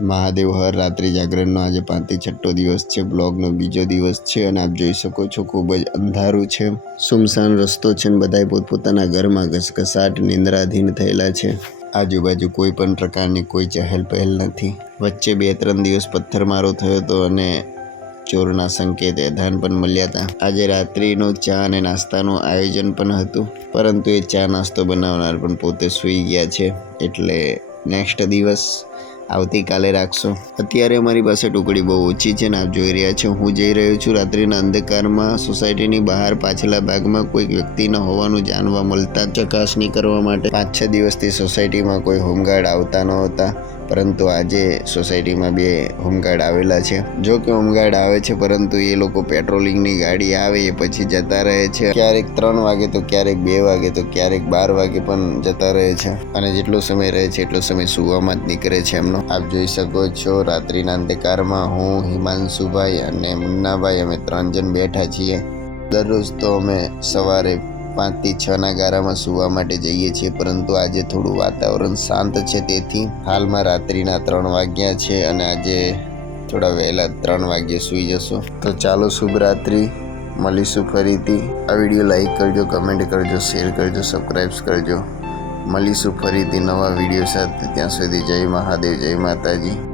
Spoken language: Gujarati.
મહાદેવ હર રાત્રિ જાગરણનો આજે પાંચથી છઠ્ઠો દિવસ છે, બ્લોગનો બીજો દિવસ છે અને આપ જોઈ શકો છો ખૂબ જ અંધારું છે. સુમસાન રસ્તો છે ને બધાય પોતપોતાના ઘરમાં ઘસઘસાટ, નિંદ્રાધીન થયેલા છે. આજુબાજુ કોઈ પણ પ્રકારની કોઈ ચહેલ પહેલ નથી. વચ્ચે બે ત્રણ દિવસ પથ્થરમારો થયો હતો અને ચોરના સંકેત એધાન પણ મળ્યા હતા. આજે રાત્રિનું ચા અને નાસ્તાનું આયોજન પણ હતું, પરંતુ એ ચા નાસ્તો બનાવનાર પણ પોતે સૂઈ ગયા છે. એટલે નેક્સ્ટ દિવસ આવતીકાલે રાખશો. અત્યારે અમારી પાસે ટુકડી બહુ ઓછી છે ને આપ જોઈ રહ્યા છો. હું જઈ રહ્યો છું રાત્રિના અંધકારમાં. સોસાયટીની બહાર પાછલા ભાગમાં કોઈક ન હોવાનું જાણવા મળતા ચકાસણી કરવા માટે પાંચ છ દિવસથી સોસાયટીમાં કોઈ હોમગાર્ડ આવતા નહોતા. પરંતુ આજે સોસાયટીમાં બે હોમગાર્ડ આવેલા છે. જો કે હોમગાર્ડ આવે છે, પરંતુ એ લોકો પેટ્રોલિંગની ગાડી આવે, એ પછી જતા રહે છે. ક્યારેક ત્રણ વાગે તો ક્યારેક બે વાગે તો ક્યારેક બાર વાગે પણ જતા રહે છે. અને જેટલો સમય રહે છે, એટલો સમય સુવામાં જ નીકળે છે એમનો. આપ જોઈ શકો છો, રાત્રિના અંધકારમાં હું, હિમાંશુભાઈ અને મુન્નાભાઈ, અમે ત્રણ જણ બેઠા છીએ. દરરોજ તો અમે સવારે પાંચથી છના ગારામાં સૂવા માટે જઈએ છીએ, પરંતુ આજે થોડું વાતાવરણ શાંત છે. તેથી હાલમાં રાત્રિના ત્રણ વાગ્યા છે અને આજે થોડા વહેલા ત્રણ વાગ્યે સૂઈ જશું. તો ચાલો શુભ રાત્રિ. મળીશું ફરીથી. આ વીડિયો લાઈક કરજો, કમેન્ટ કરજો, શેર કરજો સબસ્ક્રાઈબ કરજો. મળીશું ફરીથી નવા વીડિયો સાથે. ત્યાં સુધી જય મહાદેવ, જય માતાજી.